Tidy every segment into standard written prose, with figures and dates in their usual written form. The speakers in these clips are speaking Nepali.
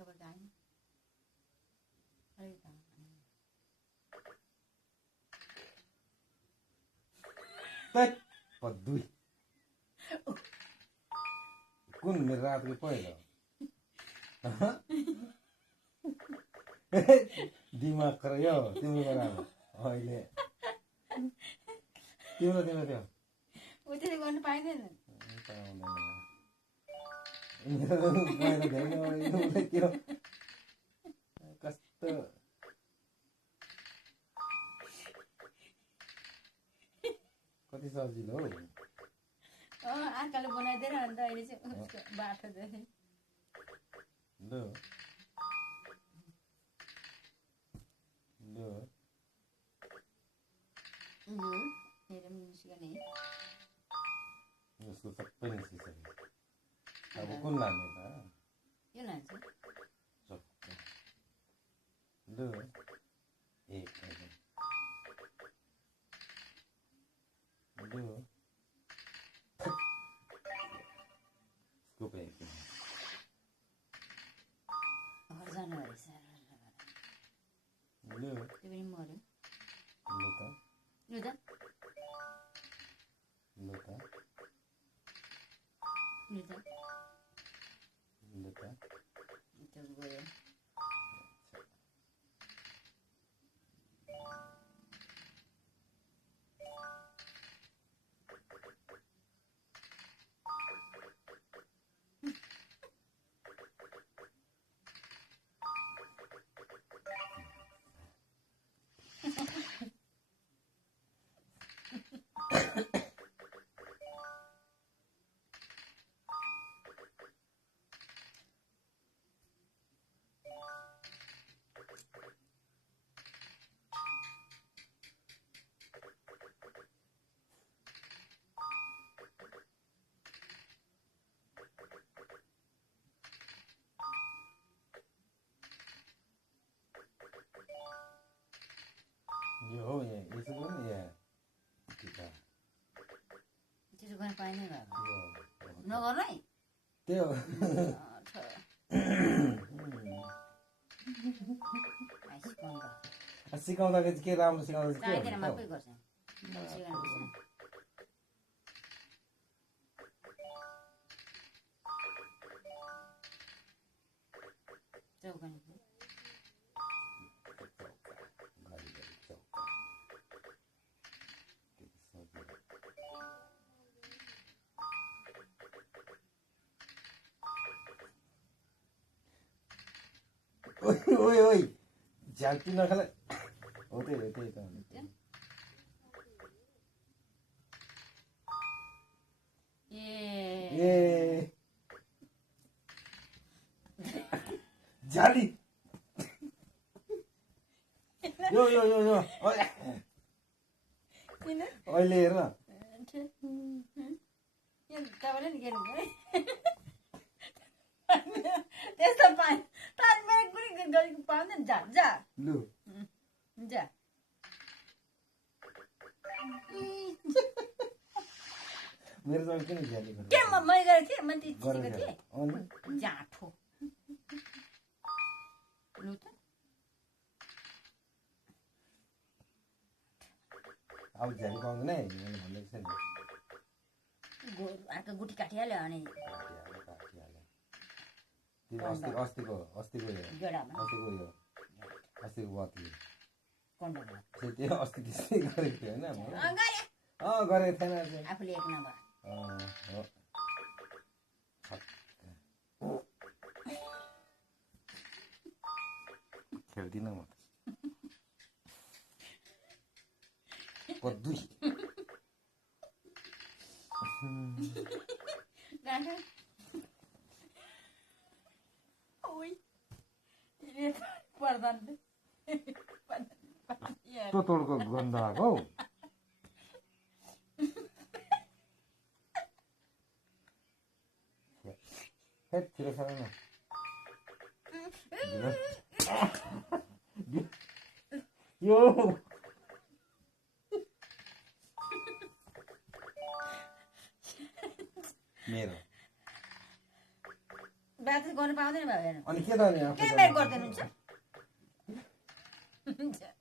Coba kan. Ayo tahu. Tet पद्दुई कुन मेरो रातको पहिलो दिमाग खरायो तिम्रो बराबर अहिले तिम्रो तिम्रो त्यो उतै गर्नु पाइदैन कस्तो कति सजिलो हौ आकाले बनाइदिएर अन्त अहिले चाहिँ उसको बाटो देखेँ लो लो हेरौँ निस्कने उसको सबै निस्किसक्यो अब कुन लाने त यो लान्छ लो एक लो स्कुप एक घर जानु रहेछ लो त्यो पनि मऱ्यो लो त लु त लो त लु त लो त त्यो गयो यो हो यहाँ यसो गर्नु यहाँ टिका त्यसो गर्न पाइने भयो यो नगर्नु है त्यो सिकाउँदाखेरि चाहिँ के राम्रो सिकाउँदा चाहिँ चाहिँदैन के माफै गर्छ सिकाउनुपर्छ चौकानी ओइ ओइ झाल्टी नखाला हो त्यही त ए झाली यो यो यो यो अहिले हेर न तपाईँले नि के त्यस्तो पानी मेघ पनि गरेको पाउँदैन जा जा लु जा मेरो सँग किन झाली के मैले गरेको थिएँ मैले चिचेको थिएँ जाठो लु त अब झाली पाउँदैन है मैले भनेको छ नि अर्को गुटी काटिहाल्यो अनि अस्तिको बत्ती त्यो अस्ति त्यस्तै गरेको थियो होइन गरेको थिएन आफूले एक नम्बर खेल्दिनँ म पद्दुई टोटोलको गन्ध आएको हौ हेर खाना यो मेरो बात गर्नु पाउँदैन भयो अनि के त अनि आफै किन मेरो गर्दैनुहुन्छ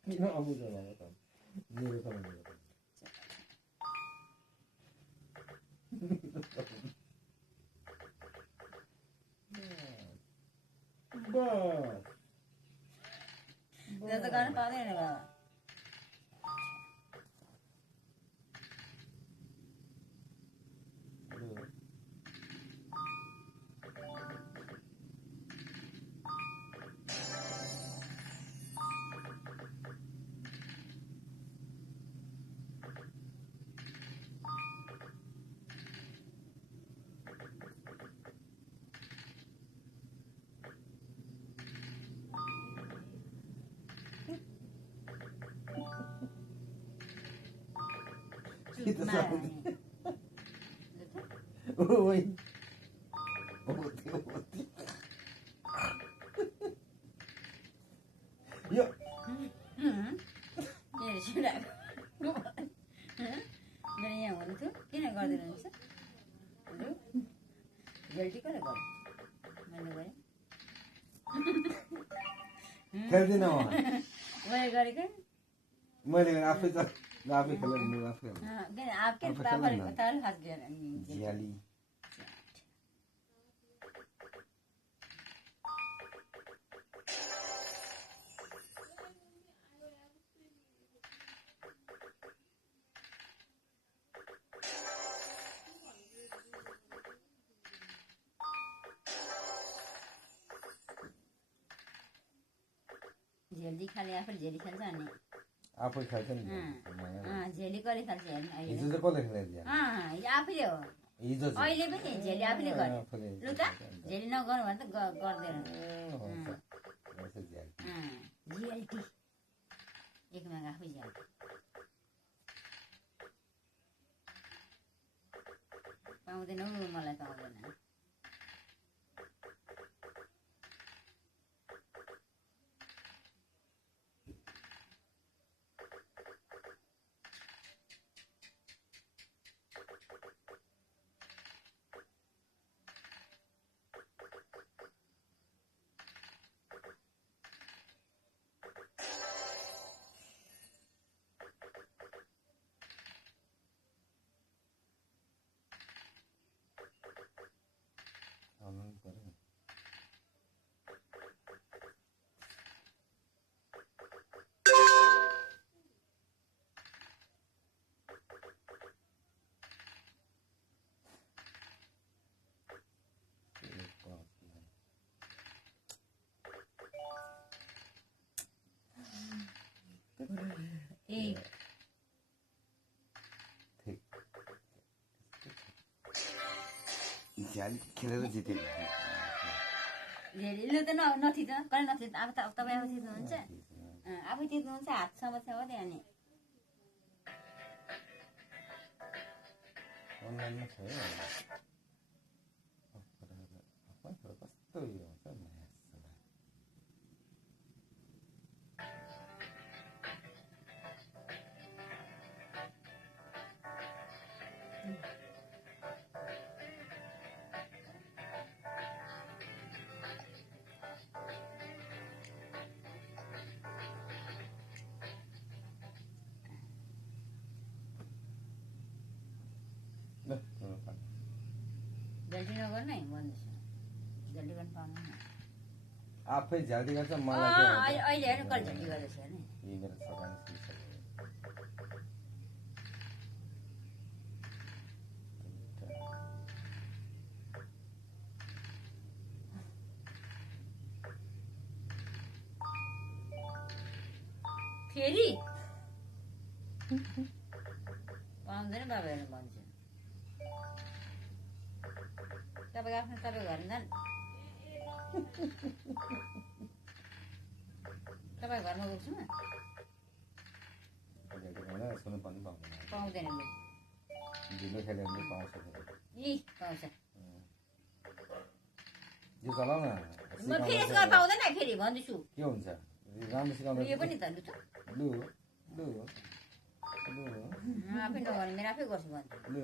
किन अबुझ भयो त मेरो त बस त्यो त गर्नु पाउँदैन बाबा Kita sama. Oi. Oke. Yo. ए सुना मेरो यहाँ हुन्थ्यो किन गर्दैनुहुन्छ गल्ती कसले गर्यो मैले गरेँ खेल्दिन म मैले गरेको मैले आफै त आफै खेलेर म आफै किन आपके पापाले ताल हात गएर झ्याली झेली खाले आफूले झेली खान्छ अनि आफै खेल्छ नि झेली कसले खान्छ हेर्नु हिजो चाहिँ कसले खेलेको आफैले हो हिजो अहिले पनि झेली आफैले गर्यो लु त झेली नगर्नु भने त गर्दैन झिएलटी एकमा आफै झ्याल्टी पाउँदैन हौ मलाई पाउँदैन झ्याली खेलेर जिते लु त नथिच्नु कसले नथिच्नु अब त तपाईँ आफै थिच्नुहुन्छ आफै थिच्नुहुन्छ हातसम्म छ हो त्यहाँ नि अनलाइनमा छ कस्तो उयो हुन्छ जल्दी नगर्नु है भन्दैछु जल्दी गर्नु पाउनु आफै झ्याल्टी गर्छ मलाई अहिले हेर्नु कसले झल्डी गर्दैछ नि यी मेरो सगाइ फेरि पाउँदैन बाबाहरू भन्छ तपाईँ आफ्नो तपाईँ घर जान तपाईँ घरमा गएको छु पाउँदैन ढिलो खेल्यो भने पाउँछ यी पाउँछ यो चलाउ न म फेरि यसो पाउँदैन फेरि भन्दैछु के हुन्छ राम्रो सिकाउनु यो पनि त लु त लु आफै नगर्ने मेरो आफै गर्छु भन्छु लु